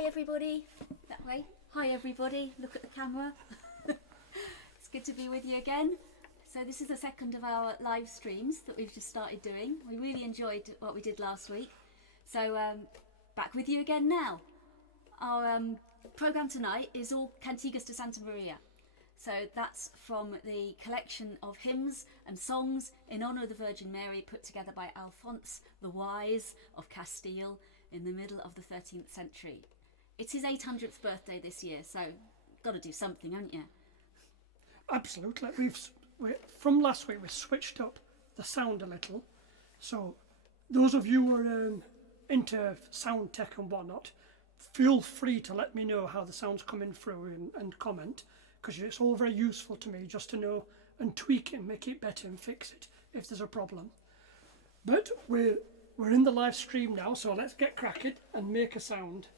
Hi everybody. That way. Hi everybody. Look at the camera. It's good to be with you again. So this is the second of our live streams that we've just started doing. We really enjoyed what we did last week. So back with you again now. Our programme tonight is all Cantigas de Santa Maria. So that's from the collection of hymns and songs in honour of the Virgin Mary put together by Alphonse the Wise of Castile in the middle of the 13th century. It's his 800th birthday this year, so got to do something, haven't you? Absolutely. From last week we switched up the sound a little. So those of you who are into sound tech and whatnot, feel free to let me know how the sound's coming through and comment, because it's all very useful to me just to know and tweak it, make it better and fix it if there's a problem. But we're in the live stream now, so let's get cracking and make a sound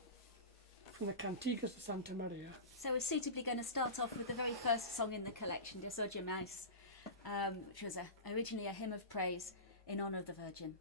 from the Cantigas de Santa Maria. So we're suitably going to start off with the very first song in the collection, Deus, mais, which was originally a hymn of praise in honour of the Virgin.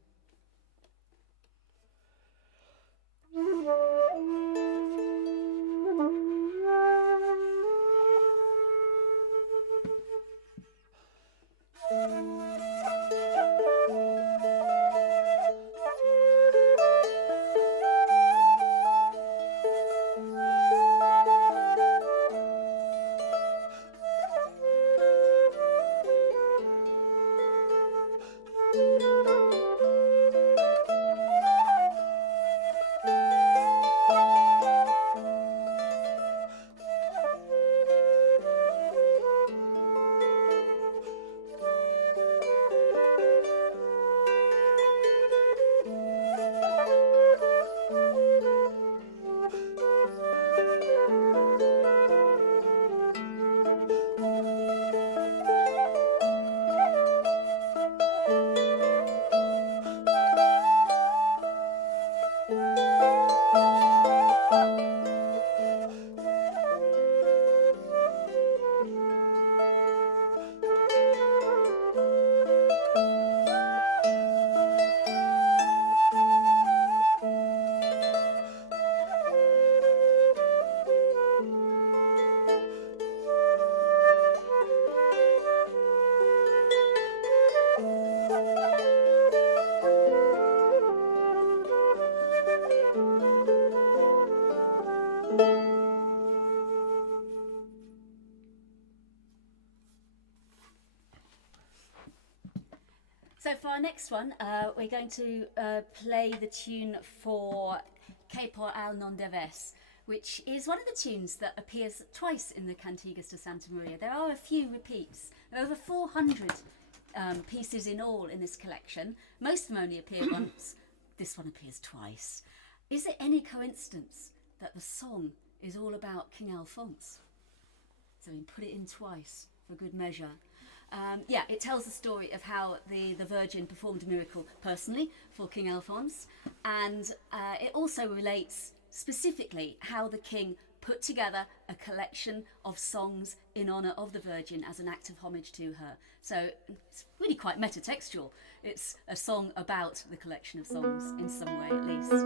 So for our next one, we're going to play the tune for Que por al non devess, which is one of the tunes that appears twice in the Cantigas de Santa Maria. There are a few repeats. There are over 400 pieces in all in this collection. Most of them only appear once. This one appears twice. Is it any coincidence that the song is all about King Alphonse? So we put it in twice for good measure. It tells the story of how the Virgin performed a miracle personally for King Alphonse, and it also relates specifically how the king put together a collection of songs in honour of the Virgin as an act of homage to her. So it's really quite metatextual. It's a song about the collection of songs in some way at least.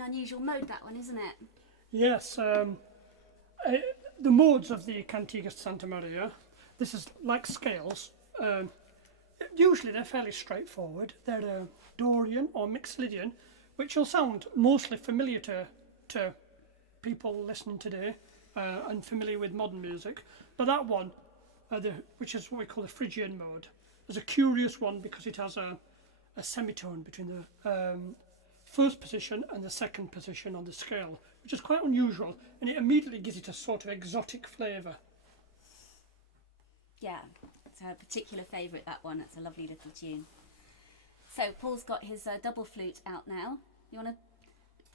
an unusual mode, that one, isn't it? Yes, the modes of the Cantigas de Santa Maria, this is like scales. Usually they're fairly straightforward. They're Dorian or mixed Lydian, which will sound mostly familiar to people listening today and familiar with modern music. But that one, which is what we call the Phrygian mode, is a curious one because it has a semitone between the first position and the second position on the scale, which is quite unusual, and it immediately gives it a sort of exotic flavour. Yeah, it's a particular favourite, that one. It's a lovely little tune. So Paul's got his double flute out now. You want to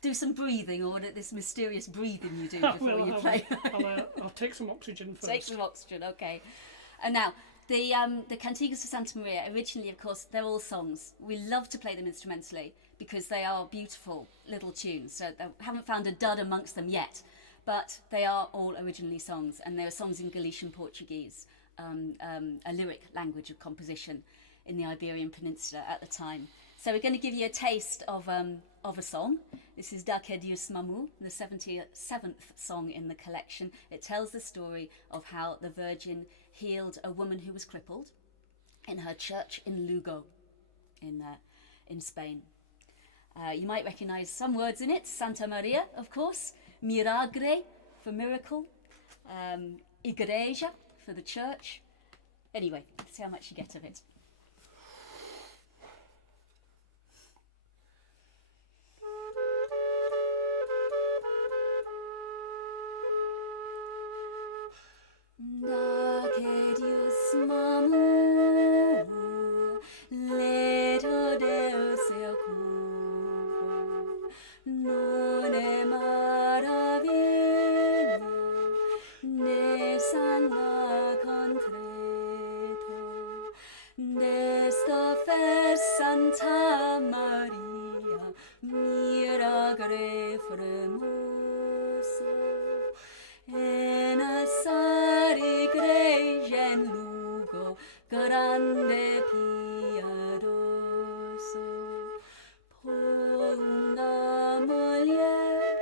do some breathing, or this mysterious breathing you do before you play? I'll take some oxygen first. Take some oxygen, okay. And now, the Cantigas de Santa Maria, originally, of course, they're all songs. We love to play them instrumentally because they are beautiful little tunes. So I haven't found a dud amongst them yet, but they are all originally songs, and they are songs in Galician Portuguese, a lyric language of composition in the Iberian Peninsula at the time. So we're going to give you a taste of a song. This is Deus mamou, the 77th song in the collection. It tells the story of how the Virgin healed a woman who was crippled in her church in Lugo, in Spain. You might recognise some words in it. Santa Maria, of course. Miragre, for miracle. Igreja, for the church. Anyway, see how much you get of it. Deus mamou, leto Deus eu cuvo, non è maraviglia, ne sangue concreto, desto fer Santa Maria, miragre fremoso, en assar igreja en Lugo, grande piadoso, por una mulher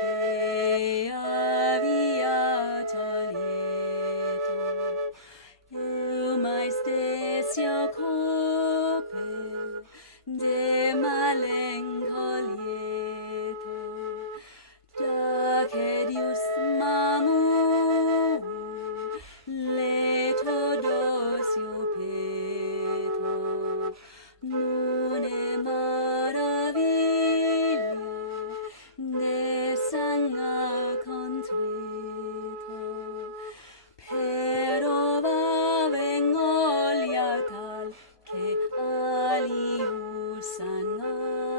que havia tolhido, eu mais descia cope de malencolieto, da que Deus mamou, leto docio peto, non è maraviglia, ne sangue contrito, però va vengolia tal che aliu sanava,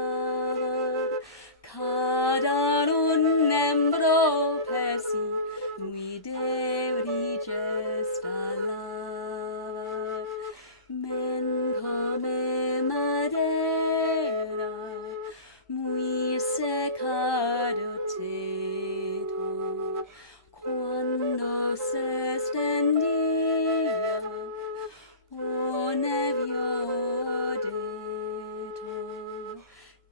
cada un membro persi, mi deuri gesta lavar, men come madera, muy secado teto, quando se stendía, o nevio detto,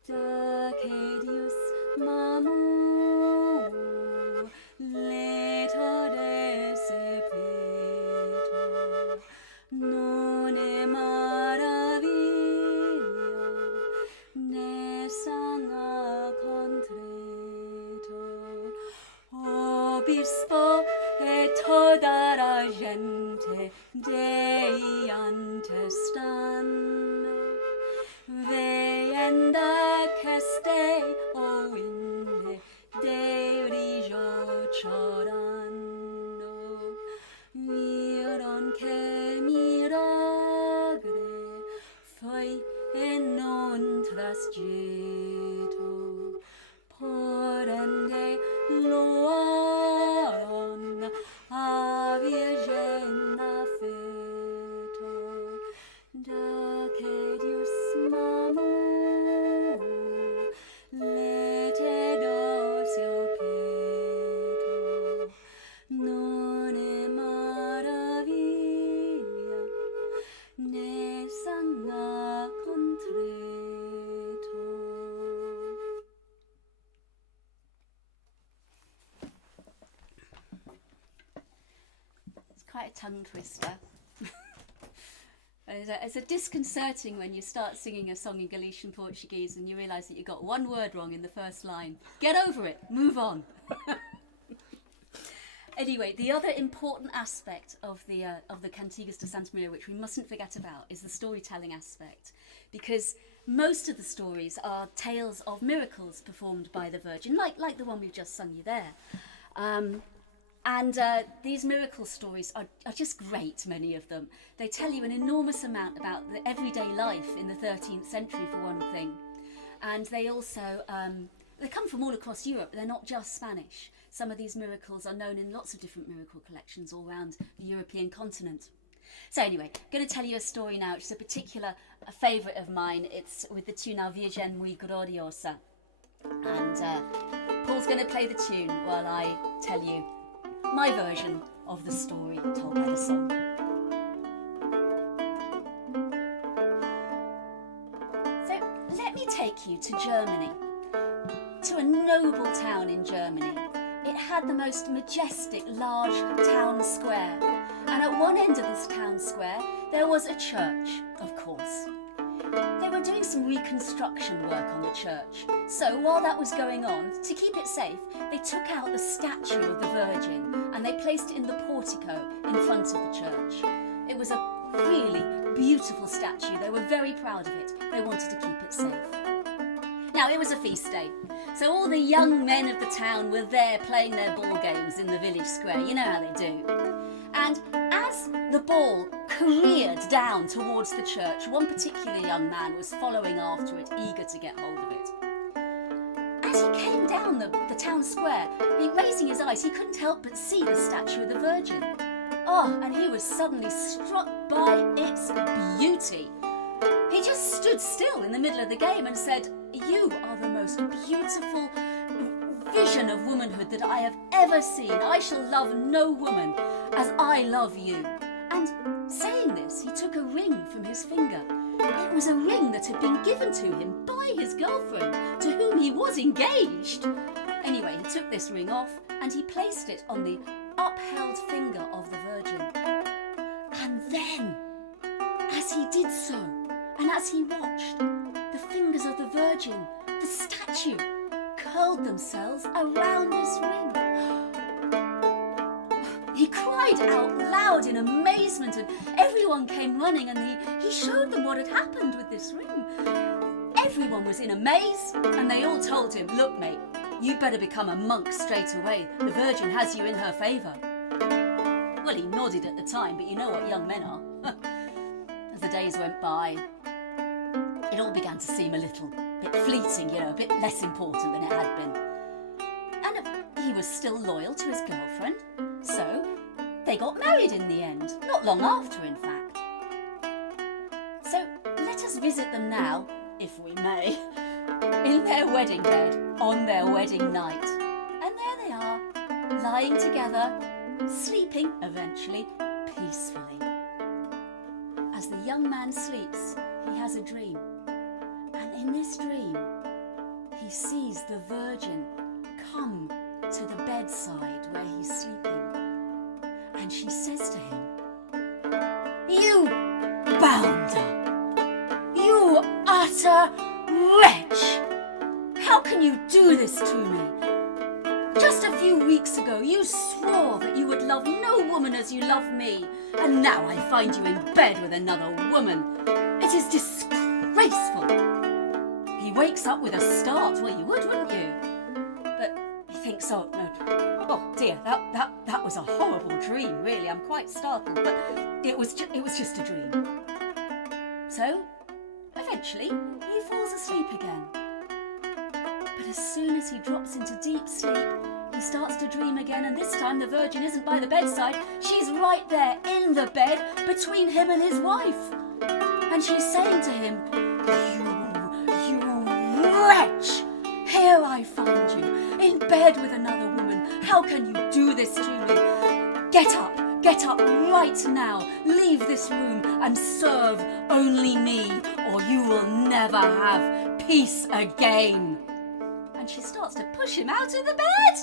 da che Deus mamou, leto de sepeto, non è maraviglia, ne sangue concreto, obispo e toda la gente Dei antestando, veenda che stei o inde Deus chorando, viron che miragre foi e non trasgeto, porende loaron a Virgen affetto, da che Deus mamou, quite a tongue twister. It's a disconcerting when you start singing a song in Galician Portuguese and you realise that you got one word wrong in the first line. Get over it, move on. Anyway, the other important aspect of the Cantigas de Santa Maria, which we mustn't forget about, is the storytelling aspect. Because most of the stories are tales of miracles performed by the Virgin, like the one we've just sung you there. And these miracle stories are just great, many of them. They tell you an enormous amount about the everyday life in the 13th century, for one thing. And they also, they come from all across Europe. They're not just Spanish. Some of these miracles are known in lots of different miracle collections all around the European continent. So anyway, I'm going to tell you a story now, which is a particular favourite of mine. It's with the tune Virgen muy gloriosa. And Paul's going to play the tune while I tell you my version of the story told by the song. So let me take you to Germany, to a noble town in Germany. It had the most majestic large town square, and at one end of this town square there was a church, of course. They were doing some reconstruction work on the church, so while that was going on, to keep it safe, they took out the statue of the Virgin and they placed it in the portico in front of the church. It was a really beautiful statue. They were very proud of it. They wanted to keep it safe. Now, it was a feast day, so all the young men of the town were there playing their ball games in the village square. You know how they do. And as the ball careered down towards the church, one particular young man was following after it, eager to get hold of it. As he came down the town square, raising his eyes, he couldn't help but see the statue of the Virgin. Oh, and he was suddenly struck by its beauty. He just stood still in the middle of the game and said, "You are the most beautiful vision of womanhood that I have ever seen. I shall love no woman as I love you." And saying this, he took a ring from his finger. It was a ring that had been given to him by his girlfriend, to whom he was engaged. Anyway, he took this ring off and he placed it on the upheld finger of the Virgin. And then, as he did so, and as he watched, the fingers of the Virgin, the statue, curled themselves around this ring. He cried out loud in amazement, and everyone came running, and he showed them what had happened with this ring. Everyone was in a maze, and they all told him, "Look, mate, you better become a monk straight away. The Virgin has you in her favour." Well, he nodded at the time, but you know what young men are. As the days went by, it all began to seem a little bit fleeting, a bit less important than it had been. And he was still loyal to his girlfriend, so they got married in the end, not long after, in fact. So let us visit them now, if we may, in their wedding bed on their wedding night. And there they are, lying together, sleeping, eventually, peacefully. As the young man sleeps, he has a dream. And in this dream, he sees the Virgin come to the bedside where he's sleeping. And she says to him, "You bounder! You utter wretch! How can you do this to me? Just a few weeks ago you swore that you would love no woman as you love me, and now I find you in bed with another woman. It is disgraceful." He wakes up with a start. Well, you would, wouldn't you? But he thinks, oh dear, that was a horrible dream, really. I'm quite startled, but it was just a dream. So, eventually, he falls asleep again. But as soon as he drops into deep sleep, he starts to dream again, and this time the Virgin isn't by the bedside. She's right there in the bed between him and his wife. And she's saying to him, You wretch! Here I find you, in bed with another woman. How can you do this to me? Get up right now. Leave this room and serve only me, or you will never have peace again. And she starts to push him out of the bed.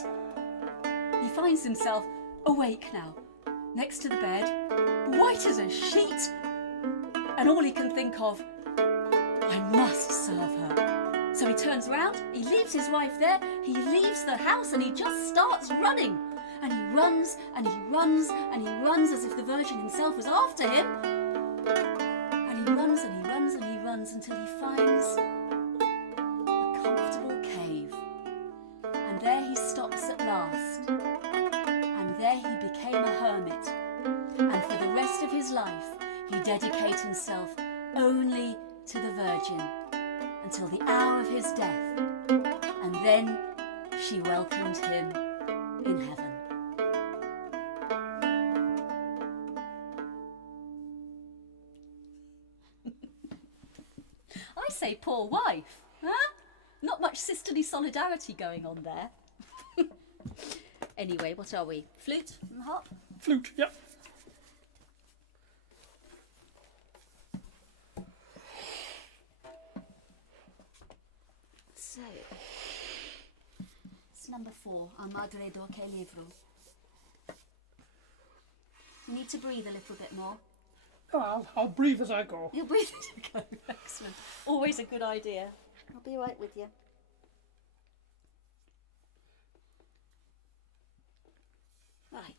He finds himself awake now, next to the bed, white as a sheet, and all he can think of, I must serve her. So he turns round, he leaves his wife there, he leaves the house and he just starts running. And he runs and he runs and he runs as if the Virgin himself was after him. And he runs and he runs and he runs until he finds a comfortable cave. And there he stops at last. And there he became a hermit. And for the rest of his life, he dedicated himself only to the Virgin until the hour of his death. And then she welcomed him in heaven. I say poor wife, huh? Not much sisterly solidarity going on there. Anyway, what are we? Flute and harp? Flute, yep. So, it's number 4, a madre livrou. You need to breathe a little bit more. Oh, I'll breathe as I go. You'll breathe as you go. Excellent. Always a good idea. I'll be right with you. Right.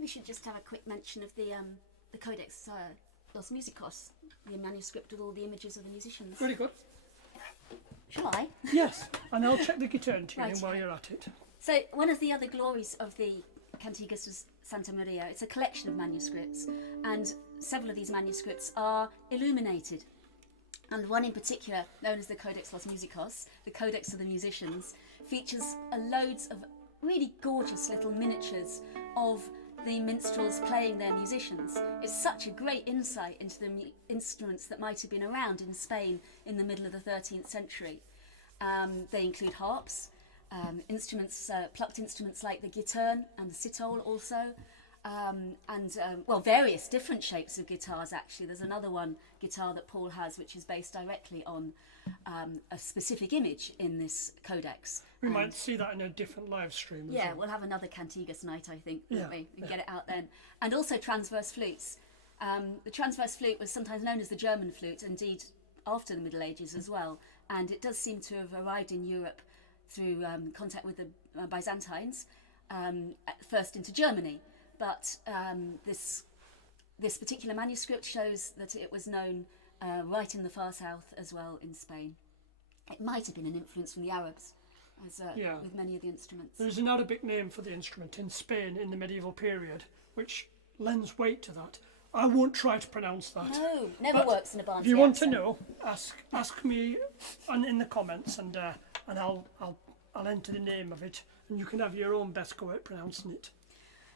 We should just have a quick mention of the Codex Los Musicos, the manuscript with all the images of the musicians. Very good. Shall I? Yes, and I'll check the gittern tuning Right. while you're at it. So one of the other glories of the Cantigas de Santa Maria, it's a collection of manuscripts, and several of these manuscripts are illuminated. And one in particular, known as the Codex Los Musicos, the Codex of the Musicians, features loads of really gorgeous little miniatures of the minstrels playing their musicians. It's such a great insight into the instruments that might have been around in Spain in the middle of the 13th century. They include harps, instruments, plucked instruments like the gittern and the sitol also, well, various different shapes of guitars actually. There's another guitar that Paul has which is based directly on a specific image in this codex. We might see that in a different live stream. Yeah, well. We'll have another Cantigas night, I think, Yeah, won't we? And get it out then. And also transverse flutes. The transverse flute was sometimes known as the German flute, indeed after the Middle Ages as well, and it does seem to have arrived in Europe through contact with the Byzantines, first into Germany. But this particular manuscript shows that it was known right in the far south as well in Spain. It might have been an influence from the Arabs, as with many of the instruments. There's an Arabic name for the instrument in Spain in the medieval period, which lends weight to that. I won't try to pronounce that. No, never works in a Barnsley If you want accent. to know, ask me in the comments, and I'll enter the name of it, and you can have your own best go at pronouncing it.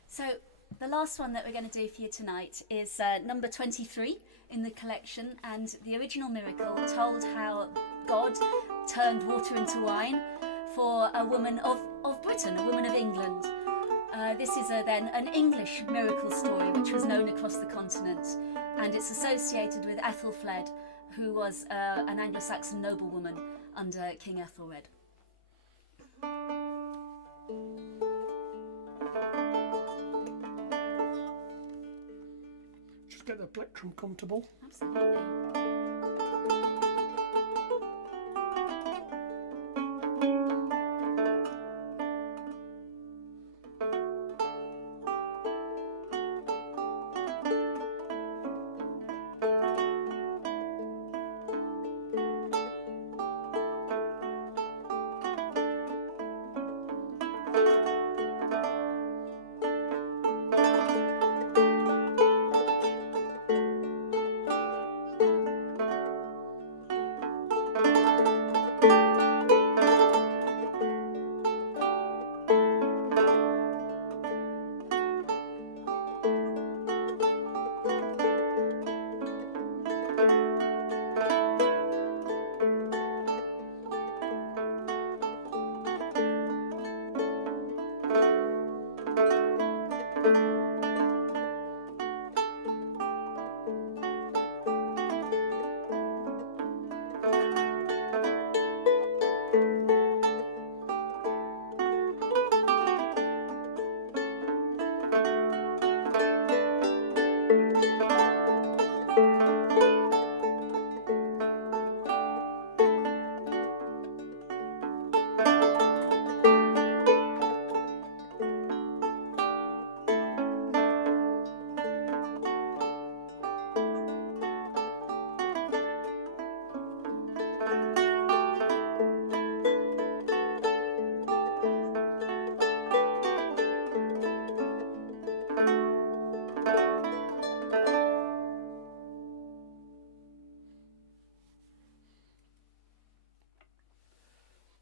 So the last one that we're going to do for you tonight is number 23 in the collection, and the original miracle told how God turned water into wine for a woman of Britain, a woman of England. This is then an English miracle story which was known across the continent, and it's associated with Ethelfled, who was an Anglo-Saxon noblewoman under King Ethelred. Just get the plectrum comfortable. Absolutely.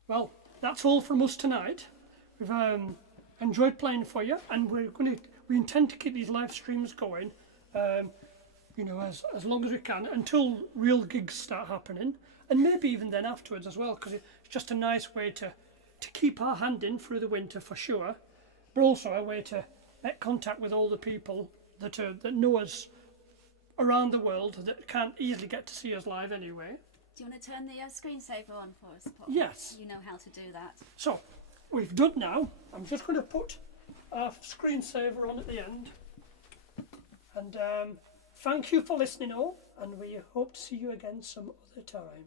Well, that's all from us tonight. We've enjoyed playing for you, and we intend to keep these live streams going, as long as we can until real gigs start happening, and maybe even then afterwards as well, because it's just a nice way to keep our hand in through the winter for sure, but also a way to make contact with all the people that know us around the world that can't easily get to see us live anyway. Do you want to turn the screensaver on for us, Paul? Yes. You know how to do that. So, we've done now. I'm just going to put our screensaver on at the end. And thank you for listening all, and we hope to see you again some other time.